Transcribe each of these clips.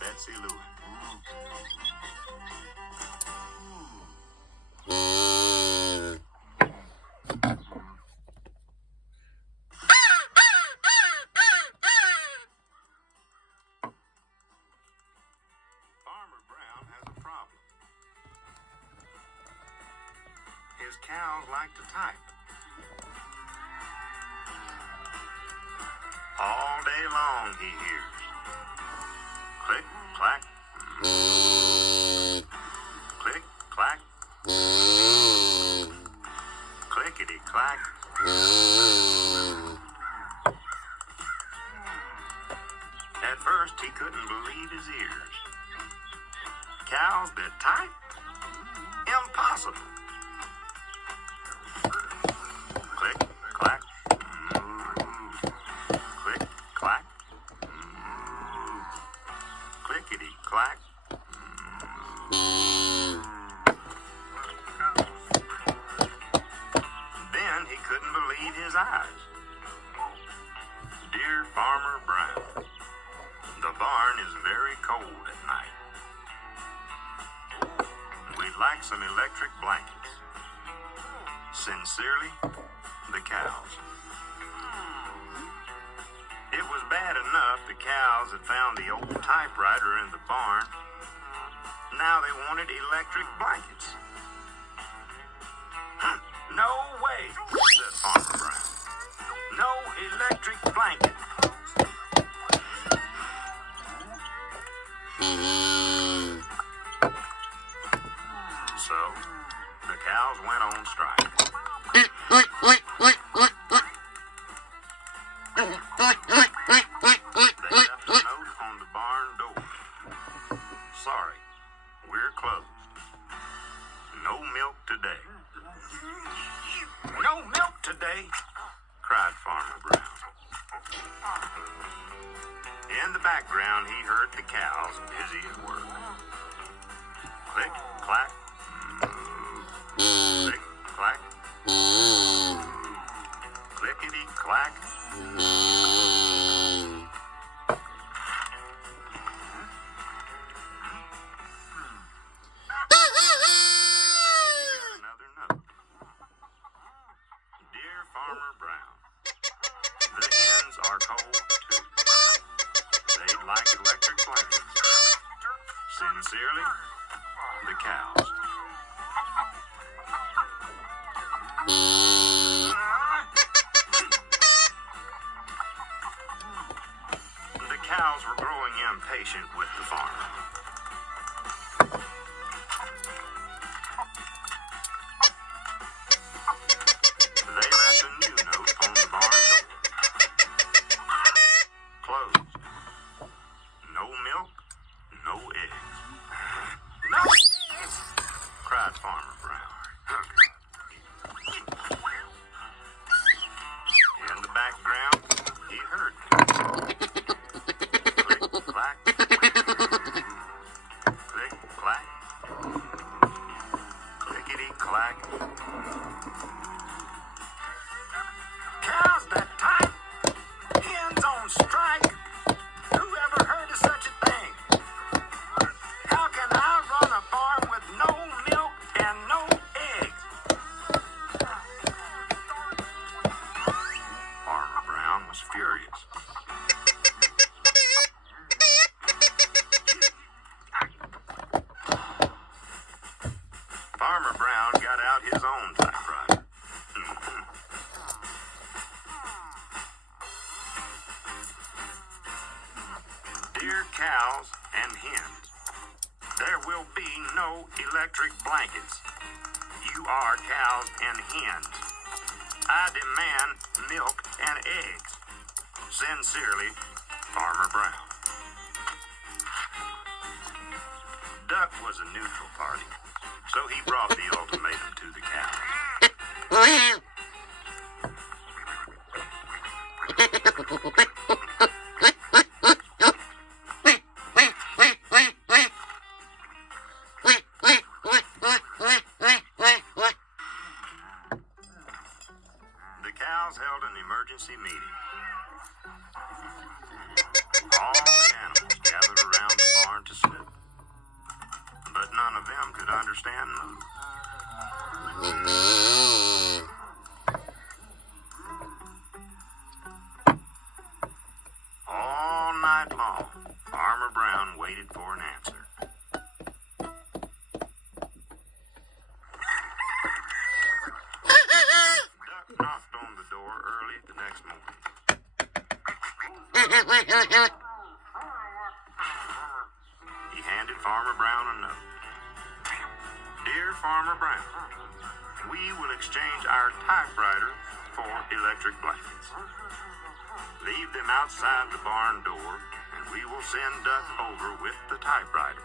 Betsy Lewin. Farmer Brown has a problem. His cows like to type. All day long he hears click, clack, click, clack, clickety, clack. At first he couldn't believe his ears. Cows that type? Impossible. Click, clack, click, clack, clickety, clack. Then he couldn't believe his eyes. Dear Farmer Brown, the barn is very cold at night. We'd like some electric blankets. Sincerely, the cows. It was bad enough the cows had found the old typewriter in the barn. Now they wanted electric blankets. No way, said Farmer Brown. No electric blanket. So, the cows went on strike. They left a note on the barn door. Sorry, we're closed. No milk today. No milk today, cried Farmer Brown. In the background, he heard the cows busy at work. Click, clack, click, clack, clickety, clack. Another note. Dear Farmer Brown, the hens are cold too. They'd like electric blankets. Sincerely, the cows. The cows were growing impatient with the farmer. They left a new note on the barn door. Closed. No milk, no eggs. No eggs, cried Farmer Brown. In the background, he heard click, clack, click, clack, clickety, clack. Cows that type, hens on strike. Who ever heard of such a thing? How can I run a farm with no milk and no eggs? Farmer Brown was furious. Farmer Brown got out his own typewriter. Dear cows and hens, there will be no electric blankets. You are cows and hens. I demand milk and eggs. Sincerely, Farmer Brown. Duck was a neutral party, so he brought the ultimatum to the cows. The cows held an emergency meeting. All the animals gathered around the barn waited for an answer. Duck knocked on the door early the next morning. He handed Farmer Brown a note. Dear Farmer Brown, we will exchange our typewriter for electric blankets. Leave them outside the barn door, and we will send Duck over with the typewriter.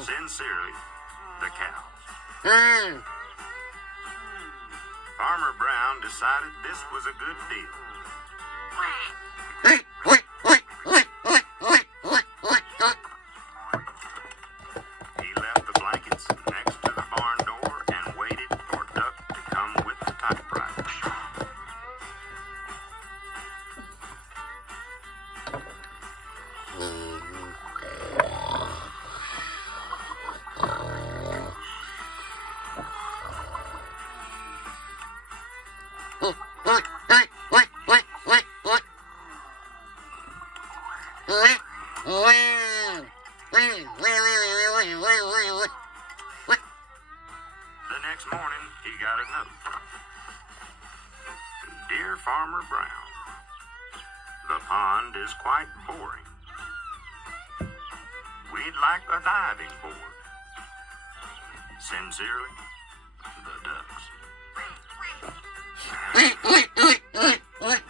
Sincerely, the cows. Farmer Brown decided this was a good deal. He left the blankets next to the barn door and waited for Duck to come with the typewriter. The next morning, he got a note. Dear Farmer Brown, the pond is quite boring. We'd like a diving board. Sincerely, the ducks. Clack, clack, click, clack, clack.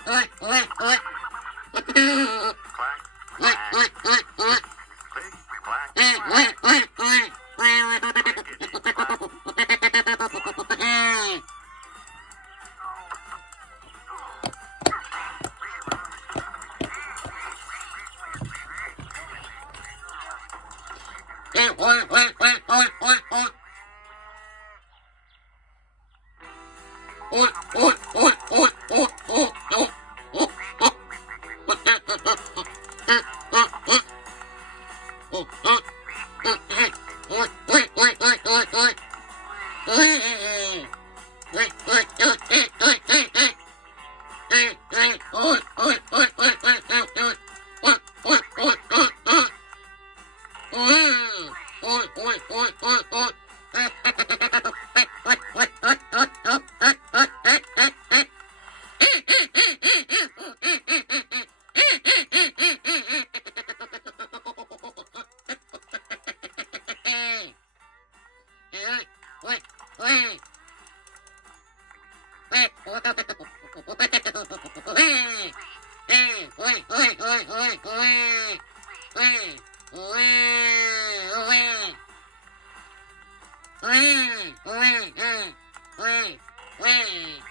Wee!